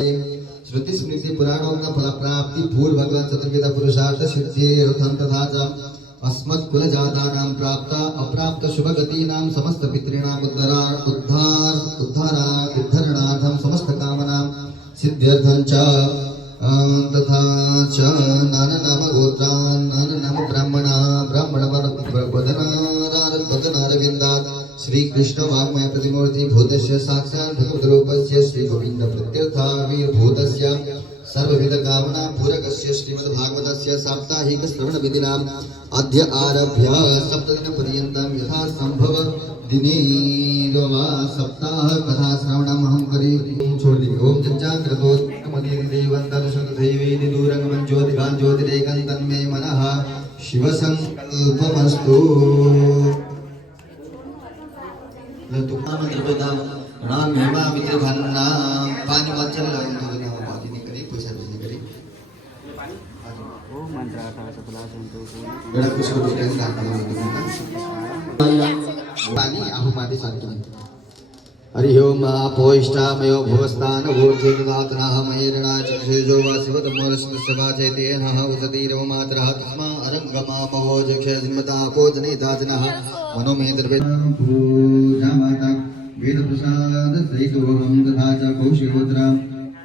श्रुति स्मृति पुराणों का फल प्राप्ति भूल भगवान चतुर्विध पुरुषार्थ सिद्धिरर्थं तथा च अस्मत् कुल जातानां प्राप्त अप्राप्त शुभ गतीनां समस्त पितॄणां उद्धरणार्थं समस्त कामनां सिद्ध्यर्थं च तथा च नाम गोत्रान् नाम ब्राह्मणवदनारविन्दात् श्री कृष्ण वाङ्मय प्रतिमूर्ति भूतस्य साक्षात् भगवद् रूपस्य श्री गोविंद प्रत्यर्थाविर्भूतस्य सर्वविध कामना पूरकस्य श्रीमद् भागवतस्य साप्ताहिक श्रवण विधिनाम् अद्य आरभ्य सप्तदिन पर्यन्तं यथा संभव दिनेरवा सप्ताह कथा श्रवणम् अहं करि छोड़ दी। ओम जज्जाग्रतो मदिदेवन्तदशदैवेदि दूरगमं ज्योतिगान् ज्योतिरेकं तन्मे मनः शिव संकल्पमस्तु। लतुकाम त्रिपदाम नाम मेमा मित्रधन्ना पानी वचन लगन तो ना बात नहीं करी पैसा नहीं करी ओ मंत्र आता है सबला संतो बड़ा कुछ को डिटेल्स डालना है पानी आहु मादे साथ में हरि ओम अपोष्टामयो भुवस्तान भूर्जेदातनाः मयेरणा चक्षुजो वासिवत मोरस्मसवाचेतेनः उदतीरव मात्रः तस्मा अरंगमा महोजक्षजमता कोजने दातनः मनोमेन्द्रवे पूजामाता वेद प्रसाद सहितोऽहं तथा च कौशिकोत्रा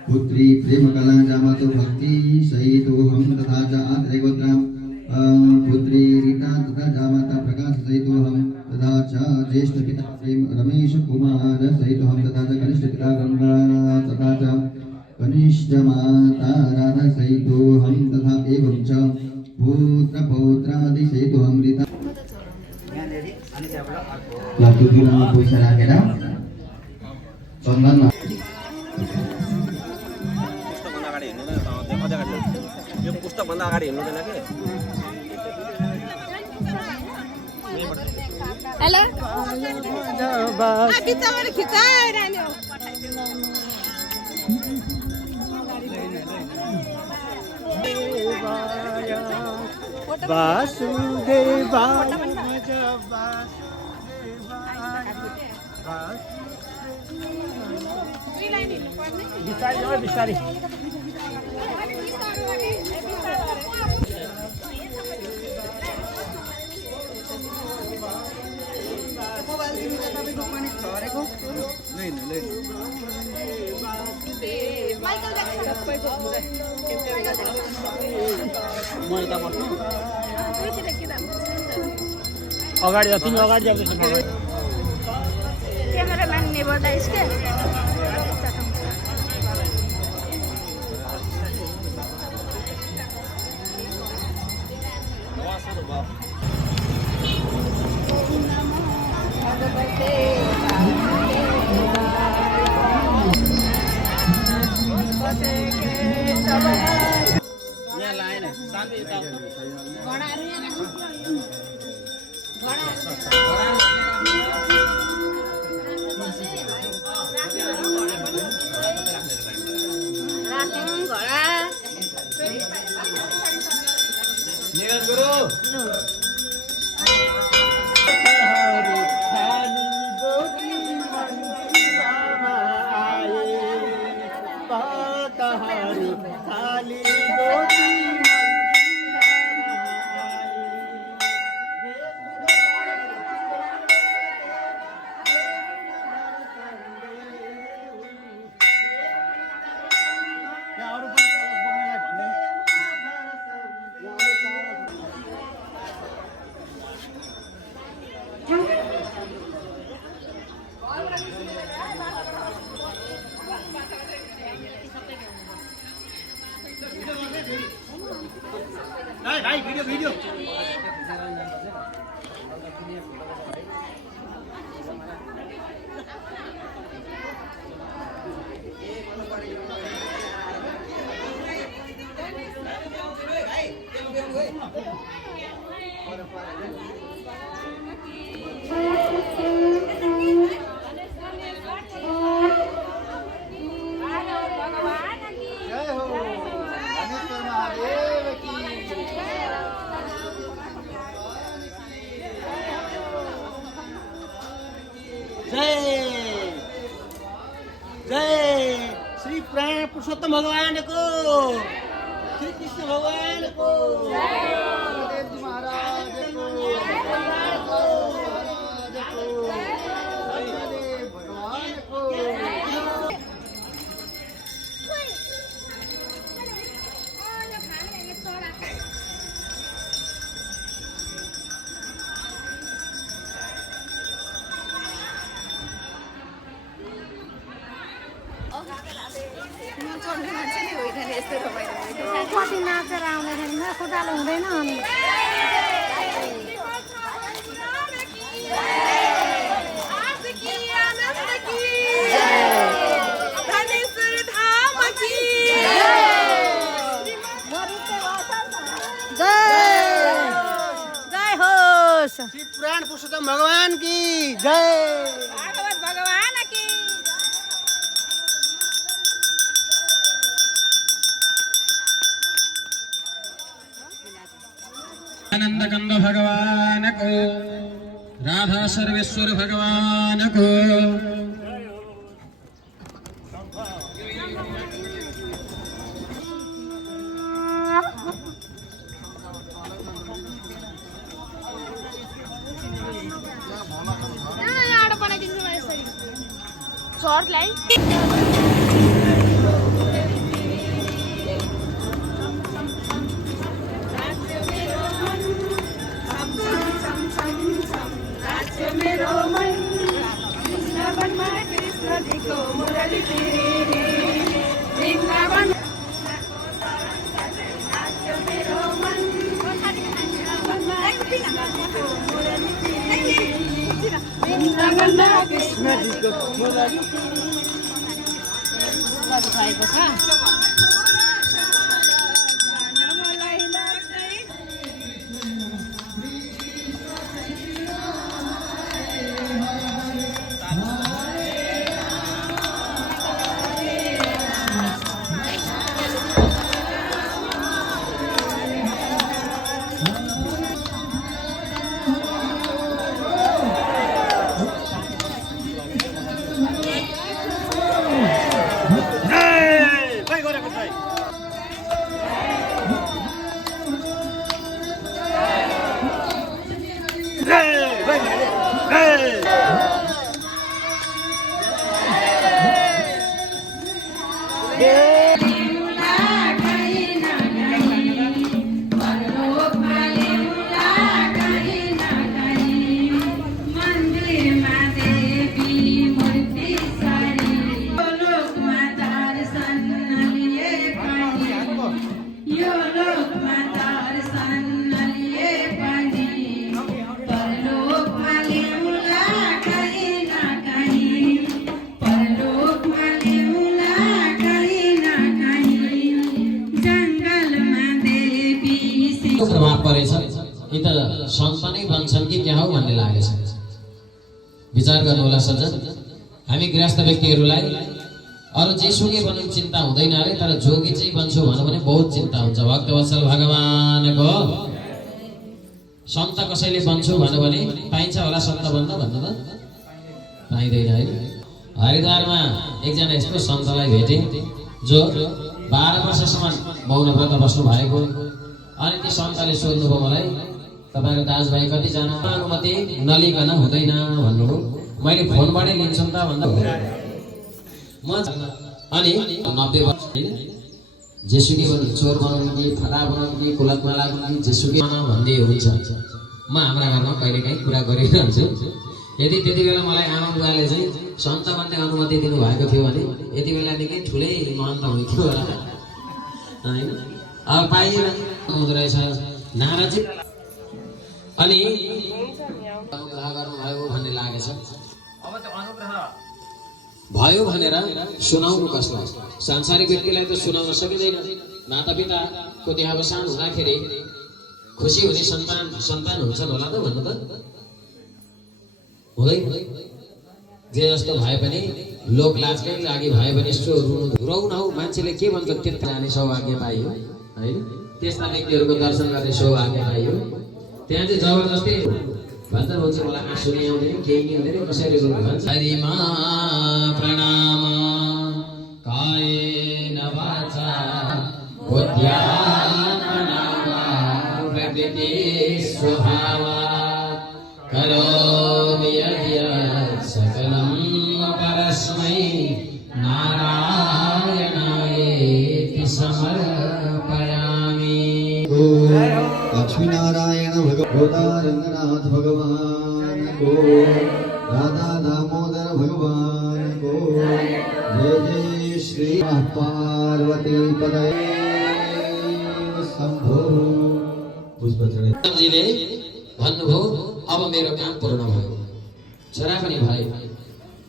पुत्री प्रेम कला जामातो भक्ति सहितोऽहं तथा च आत्रेगोत्रा पुत्री रीता तथा जामाता प्रकाश सहितोऽहं तथा च ज्येष्ठ पिता प्रेम रमेश कुमार सहितोऽहं तथा च कनिष्ठ पिता गंगा तथा च कनिष्ठ माता राधा सहितोऽहं तथा एवं च पुत्र पौत्रादि सहितोऽहं रीता लातु बिना पैसा राखेर चन्दन पुस्तक भन्दा अगाडि हिँड्नु हुँदैन के हेलो बिचबाट खिचाएर नि वासुदेवाय बिस्तारै बिस्तारै अगाडि तिमी अगाडि जाँदैछ क्यामेराम्यान नेभर डाइज के यहाँ लाएन शान्ति भाइ भिडियो भिडियो पुरुषोत्तम भगवानको श्री कृष्ण भगवानको देवजी महाराजको महाराजको भगवानको कति नाचेर आउँदाखेरि खुट्टाले हुँदैन अनि जय होस् श्री पुराण पुरुषोत्तम भगवान की जय। भागवत भगवान की आनंद कंद भगवान को राधा सर्वेश्वर भगवान को चर्चलाई भएको छ प्रभाव परेछ कि त सन्तानै बन्छन् कि क्या हो भन्ने लागेछ। विचार गर्नु होला सज्जन। हामी गृहस्थ व्यक्तिहरूलाई अरू जेसुकै भनौँ चिन्ता हुँदैन अरे, तर जोगी चाहिँ बन्छु भनौँ भने बहुत चिन्ता हुन्छ। भक्तवत्सल भगवानको सन्त कसैले बन्छु भन्यो भने पाइन्छ होला सन्त बन्न भन्नु त? पाइँदैन है। हरिद्वारमा एकजना यस्तो सन्तलाई भेटे जो 12 वर्षसम्म मौन व्रत बस्नु भएको। अनि ती सन्तले सोध्नुभयो मलाई, तपाईँको दाजुभाइ कतिजना अनुमति नलिकन हुँदैन भन्नुभयो। मैले फोनबाटै लिन्छु त भन्दा म अनि 90 वर्ष जेसुकै भन्नु चोर बनाउनु कि फटा बनाउनु कि कुलतमा लाग्नु कि जेसुकै भन्दै हुन्छ। म हाम्रा घरमा कहिलेकाहीँ कुरा गरिरहन्छु। यदि त्यति बेला मलाई आमा बुवाले चाहिँ सन्त बन्ने अनुमति दिनुभएको थियो भने यति बेलादेखि ठुलै महन्त हुन्थ्यो होला होइन। अब पाइएन हुँदो रहेछ नाराजी। अनि अनुग्रह गर्नुभयो भन्ने लागेछ। अब त्यो अनुग्रह भयो भनेर सुनाउनु कसलाई? सांसारिक व्यक्तिलाई त सुनाउन सकिँदैन। मातापिताको देहावसान हुँदाखेरि खुसी हुने सन्तान हुन्छन् होला त भन्नु त हुँदैन। जे जस्तो भए पनि लोक लाजकै लागि भए पनि यस्तो रौन हौ मान्छेले के भन्छ त्यति जाने सौभाग्य पाइयो होइन। त्यस्ता व्यक्तिहरूको दर्शन गर्ने सौभाग्य पाइयो। त्यहाँ चाहिँ जबरजस्ती भन्छ भन्छ मलाई आँसु नै आउँदैन केही नै हुँदैन कसरी भन्छ। हरिमा प्रणाम कायेन बुद्ध्यात्मना प्रकृति स्वभावा करोमि यद्यत् सकलं परस्मै नारायणायेति समर्पयामि। लक्ष्मी नारायण भगवतारंगनाथ भगवान को, राधा दामोदर भगवान को, जय जय श्री पार्वती पदये शंभो। जीले भन्नुभयो अब मेरो काम पूर्ण भयो, छोरा पनि भयो,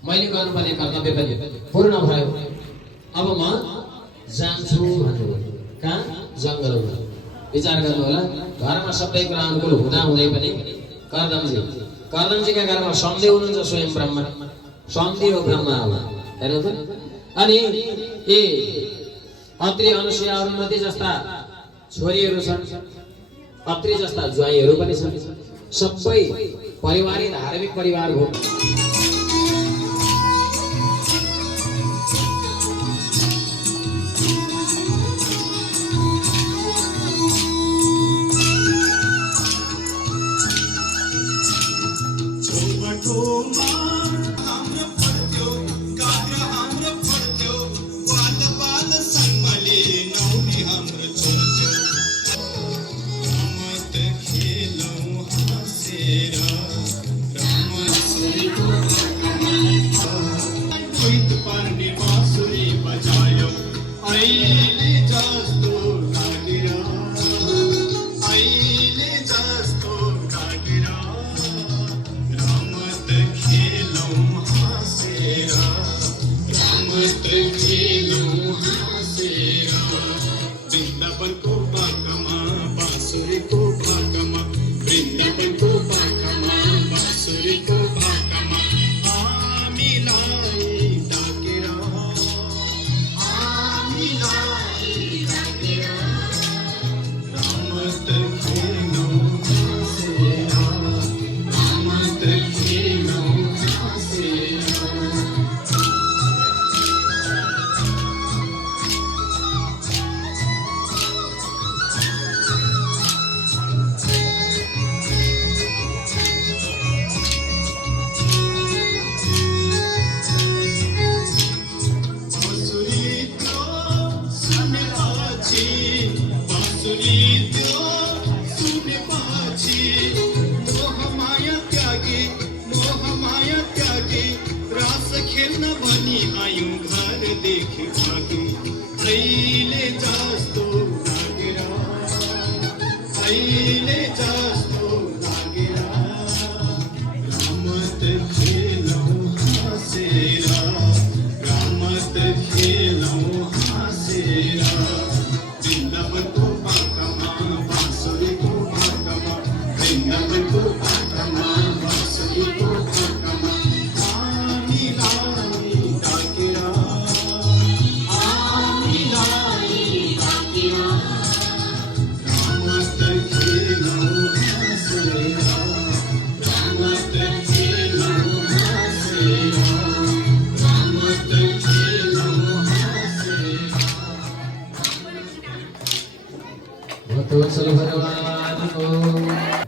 मैले गर्नुपर्ने कर्तव्य पनि पूर्ण भयो, अब म जान्छु भन्नुभयो। कहाँ? जङ्गलमा। विचार गर्नु होला, घरमा सबै कुरा अनुकूल हुँदा हुँदै पनि कर्दमजीका घरमा सन्धि हुनुहुन्छ, स्वयं ब्रह्मा, सन्धि हो ब्रह्मा अब हेर्नु त। अनि ए अत्रि अनुसुया अरुन्धति जस्ता छोरीहरू छन्, अत्रि जस्ता ज्वाइँहरू पनि छन्, सबै परिवारै धार्मिक परिवार हो।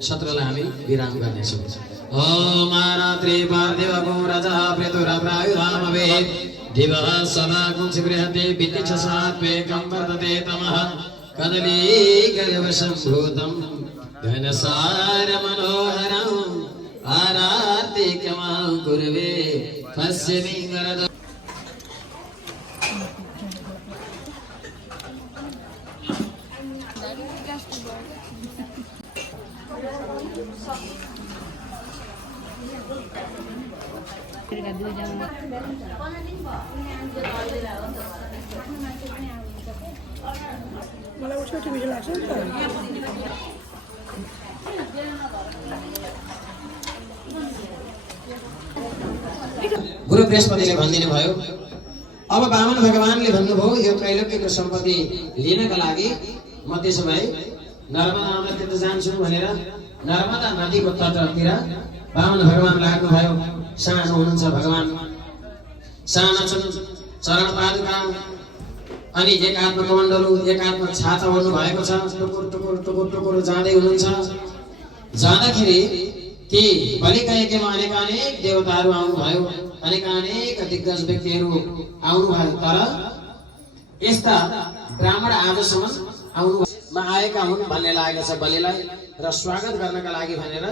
सत्रलाई हामी विराम गर्नेछौँ। ओम रात्रि पार्थिवको राजा प्रेतुराप्रायुधामवे दिवः सदा कुंसि बृहते वितिच्छसात्वे कंवर्तते तमः कदली गर्भसम्भूतं घनसार मनोहरम् आरार्तिकमां कुर्वे तस्मै वरद। मलाई उसको टिभी लाग्छ नि त। गुरु बृहस्पतिले भनिदिनु भयो, अब वामन भगवानले भन्नुभयो यो त्रैलोक्यको सम्पत्ति लिनका लागि म त्यसो भए नर्मदा नदीतिर जान्छु भनेर नर्मदा नदीको तटतिर वामन भगवान लाग्नु भयो। सानो हुनुहुन्छ भगवान, साना छन्, चरण पादुका अनि एक हातमा कमण्डलु एक हातमा छाता ओढ्नु भएको छ टुकुर टुकुर टुकुर टुकुर जाँदै हुनुहुन्छ जाँदाखेरि ती बलिकैकेमा अनेक देवताहरू आउनुभयो अनेक दिग्गज व्यक्तिहरू आउनुभयो तर यस्ता ब्राह्मण आजसम्म आउनुमा आएका हुन् भन्ने लागेको छ बलिलाई र स्वागत गर्नका लागि भनेर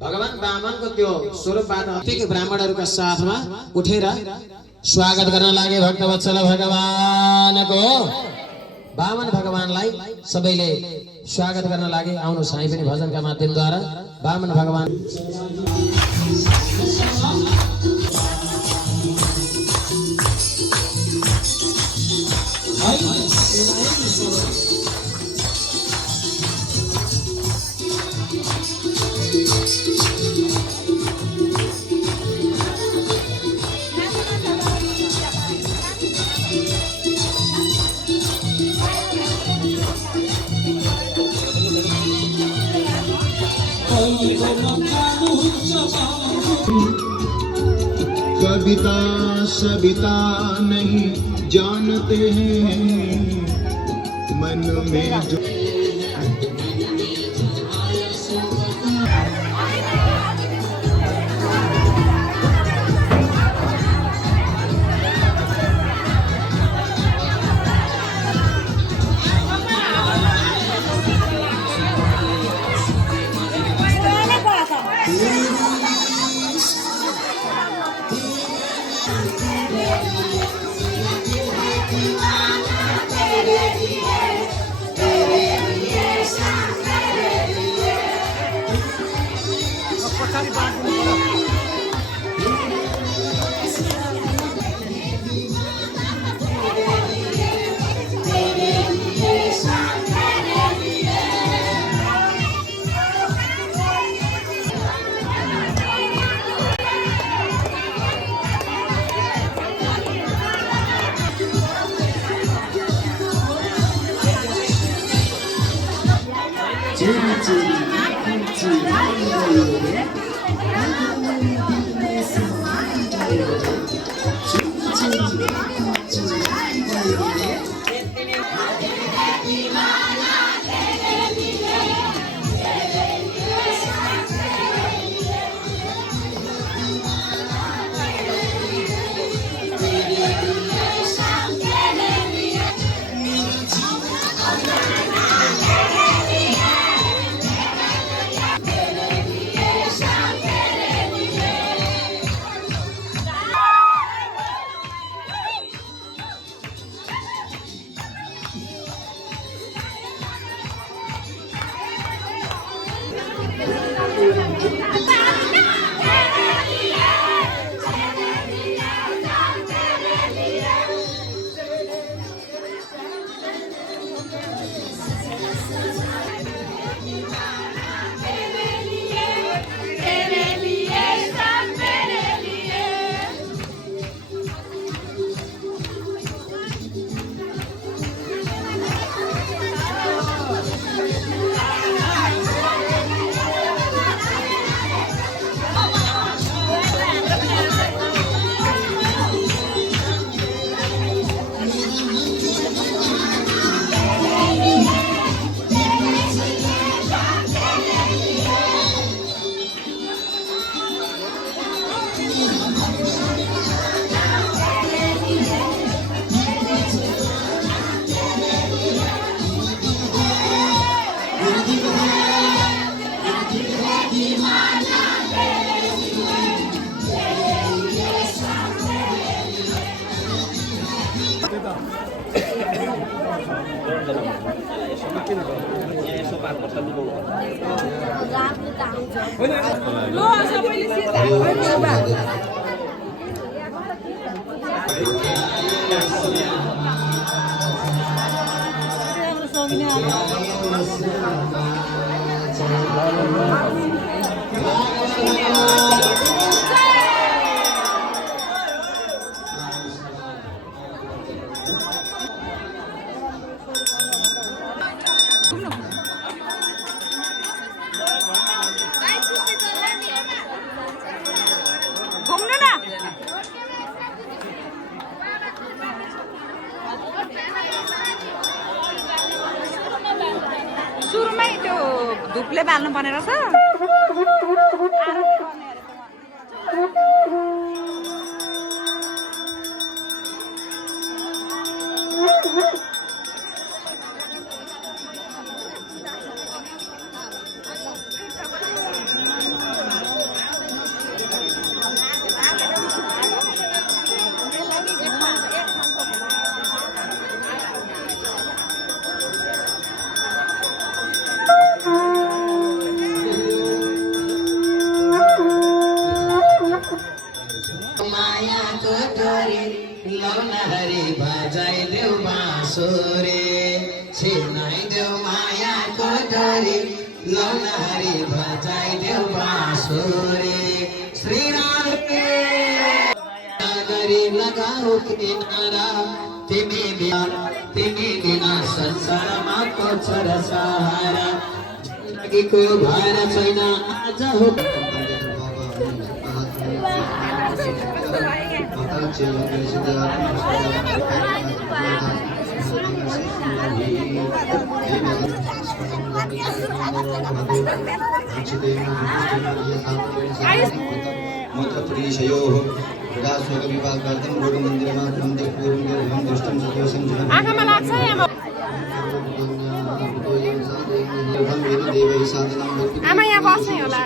भगवान वामनको त्यो स्वरूपबाट अतिक ब्राह्मणहरूका साथमा उठेर स्वागत गर्न लागे भक्तवत्सल भगवानको वामन भगवानलाई सबैले स्वागत गर्न लागे आउनु साई पनि भजनका माध्यमद्वारा वामन भगवान कविता सविता नहीं जानते हैं मन में जो घुम्नु न धुपले बाल्नु पर्ने रहेछ मायाको डोरी लौनहरी बजाइदेऊ बाँसुरी छिनाइदेऊ मायाको डोरी लौनहरी बजाइदेऊ बाँसुरी श्रीराम गरी लगाऊ किनारा तिमी बिना संसारमा को छोरा सहारा जिन्दगीको भएर छैन आज हो आँखामा लाग्छ आमा यहाँ बस्ने होला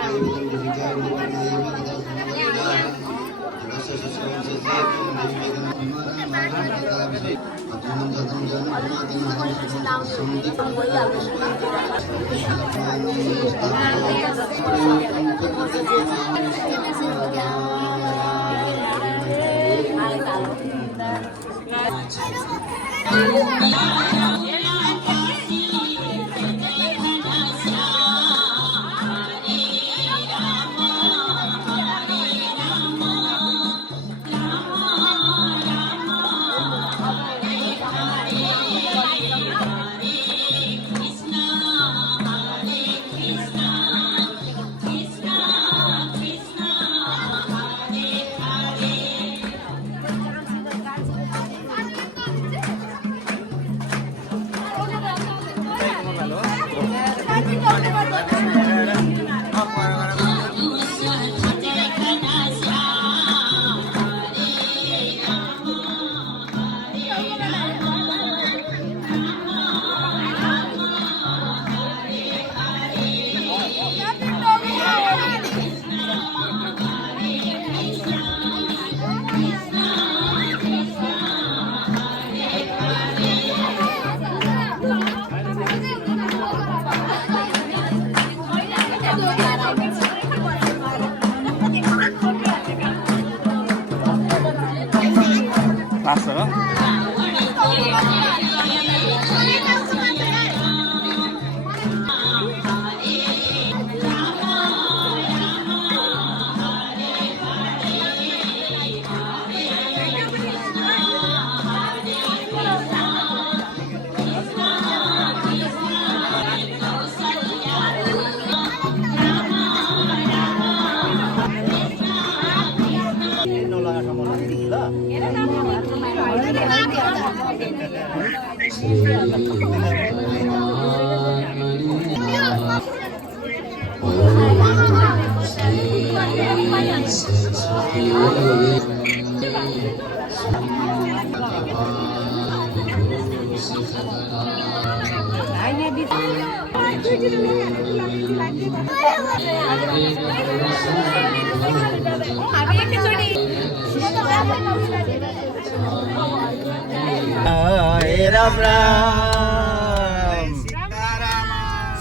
राम राम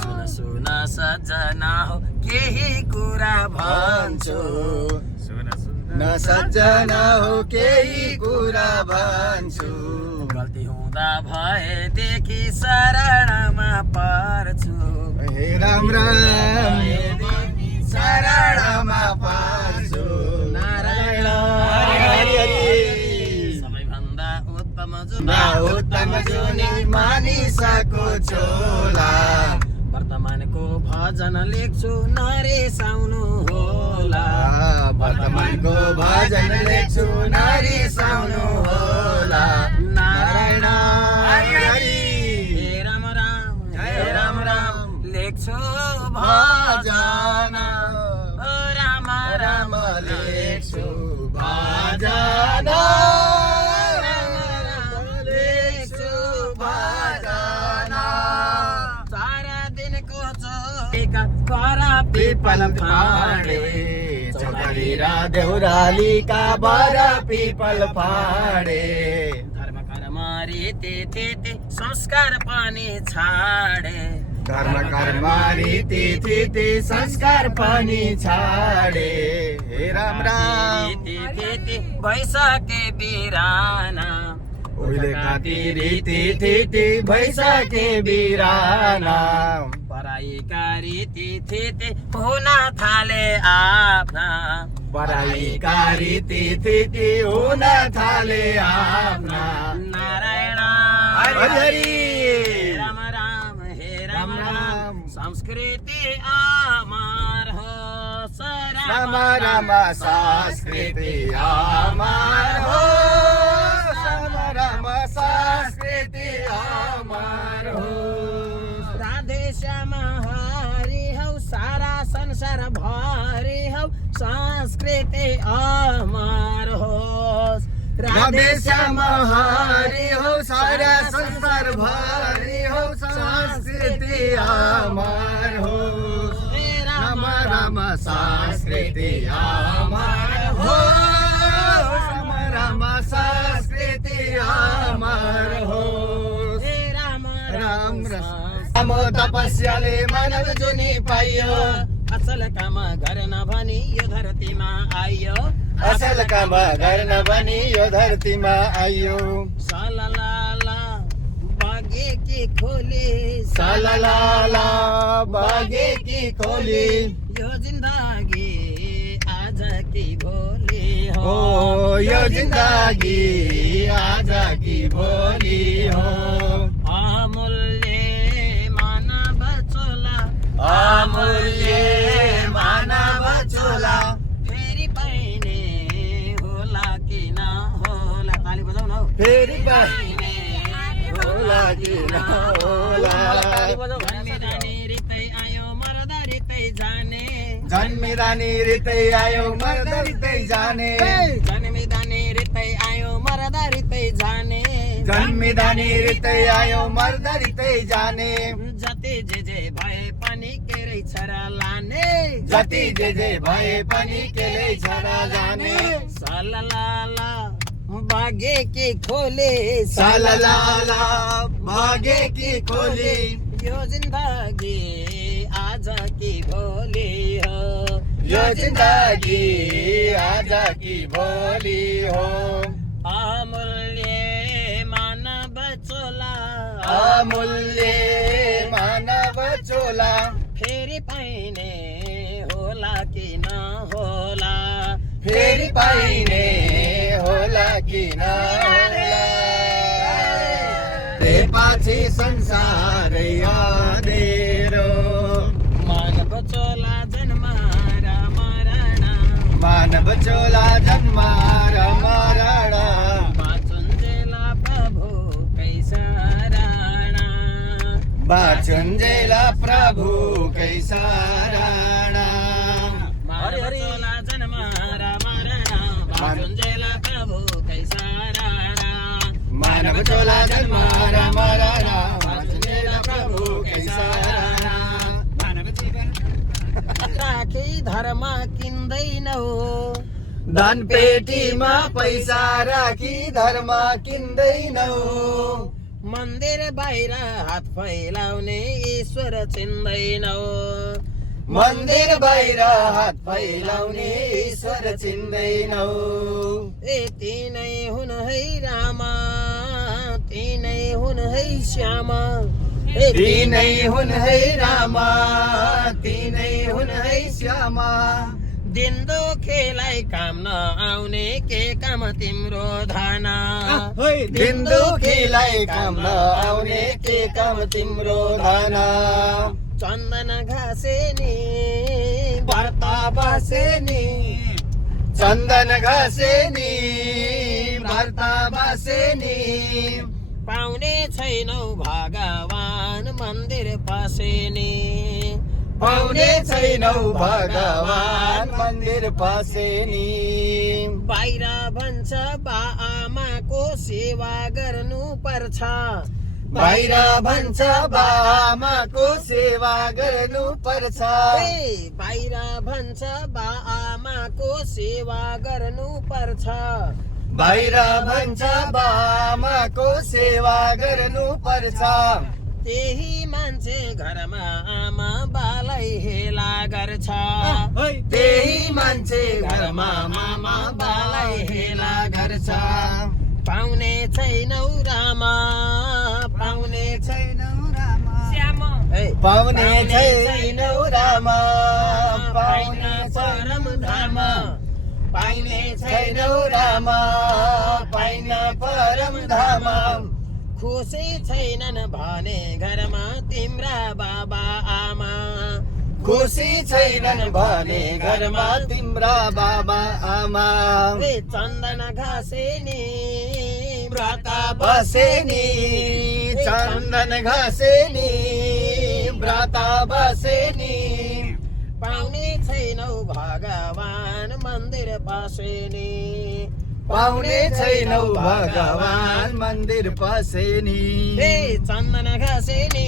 सुन सुन सजना हो केही कुरा भन्छु सुन सजना हो केही कुरा भन्छु गल्ती हुँदा भएदेखि शरणमा पर्छु हे राम राम शरणमा पर्छु नारायण हरि हरि सबैभन्दा उत्तम जुनी मानिसको छोला वर्तमानको भजन लेख्छु नरिसाउनु होला वर्तमानको भजन लेख्छु नरिसाउनु होला नारायण हरि हरि हे राम राम लेख्छु देउरालीका पर पिपल फाडे चौतारी र देउरालीका बर पिपल फाडे धर्म कर्म रीति थिति संस्कार पनि छाडे धर्म कर्म रीति थिति संस्कार पनि छाडे हे राम राम रीति थिति भइसके बिराना उहिलेका ती रीति थिति भइसके बिराना पराईका रीति थिति हुन थाले आफ्ना पराईका रीति थिति हुन थाले आफ्ना नारायण हरि राम राम हे राम राम राम संस्कृति आमार हो राम राम संस्कृति आमार हो राम राम संस्कृति आमार हो राधे श्याम हरि हौ सारा संसार भरि हौ संस्कृति अमर होस् राधे श्याम हरि हो सारा संसार भरि हो संस्कृति आमार हो राम राम संस्कृति आमार हो राम राम संस्कृति आमार हो हे राम राम राम तपस्याले मानव जुनी पाइयो असल काम गर्न भनी यो धरतीमा आइयो असल काम गर्न भनी यो धरतीमा आइयो सललाला बागेकी खोली सललाला बागेकी खोली यो जिन्दगी आज की भोलि हो यो जिन्दगी आज की भोलि हो अमूल्य मानव चोला अमूल्य मानव चोला फेरि पाइने होला कि नहोला ताली बजाउ न हौ फेरि पाइने होला कि नहोला जन्मिँदा नि रित्तै आयो मर्दा रित्तै जाने जन्मिँदा नि रित्तै आयो मर्दा रित्तै जाने जन्मिँदा नि रित्तै आयो मर्दा रित्तै जाने जन्मिँदा नि रित्तै आयो मर्दा रित्तै जाने जति जे भए पनि के रहेछ र लाने जति जे भए पनि केले छरा जाने सललाला बागे की खोले सललाला भागे की खोली यो जिन्दगी आज की भोलि हो यो जिन्दगी आज की भोलि हो अमूल्य मानव चोला अमूल्य मानव चोला फेरि पाइने होला कि नहोला फेरि पाइने होला कि नहोला पछि संसारै अँधेरो मानव चोला जन्म र मरण मानव चोला जन्म र मरण बाचुन्जेला प्रभु कैसराणा बाचुन्जेला प्रभु कैसराणा मानव चोला जन्म र मरण बाचुन्जेला प्रभु कैसराणा मानव चोला जन्म र मरण बाचुन्जेला प्रभु कैसराणा राखी धर्म किन्दैनौ धन पेटीमा पैसा राखी धर्म किन्दैनौ मन्दिर बाहिर हात फैलाउने ईश्वर चिन्दैनौ मन्दिर बाहिर हात फैलाउने ईश्वर चिन्दैनौ यति नै हुन है रामा तिनै हुन है श्यामा तिनै हुन है रामा तिनै हुन है श्यामा दिन दुखेलाई काम नआउने के काम तिम्रो धाना दिन दुखीलाई काम नआउने के काम तिम्रो धाना चन्दन घाँसे नि व्रत बसे नि चन्दन घसे नि व्रत बसे नि पाउने छैनौ भगवान मन्दिर पसे नि पाउने छैनौ भगवान मन्दिर पसे नि बाहिर भन्छ बा आमाको सेवा गर्नु पर्छ बाहिर भन्छ बामाको सेवा गर्नु पर्छ बाहिर भन्छ बाआमाको सेवा गर्नु पर्छ बाहिर भन्छ बामाको सेवा गर्नु पर्छ त्यही मान्छे घरमा आमा बालाई हेला गर्छ त्यही मान्छे घरमा मामा बालाई हेला गर्छ पाउने छैनौ रामा पाउने छैनौ रामा पाउने छैनौ रामा पाउने परम धर्म पाइने छैनौ रामा पाइन परम धाम खुसी छैनन् भने घरमा तिम्रा बाबा आमा खुसी छैनन् भने घरमा तिम्रा बाबा आमा चन्दन घाँसे नि व्रत बसे नि चन्दन घाँसे नि व्रत बसे नि पाउने छैनौ भगवान मन्दिर पसे नि पाउने छैनौ भगवान मन्दिर पसे नि चन्दन घाँसे नि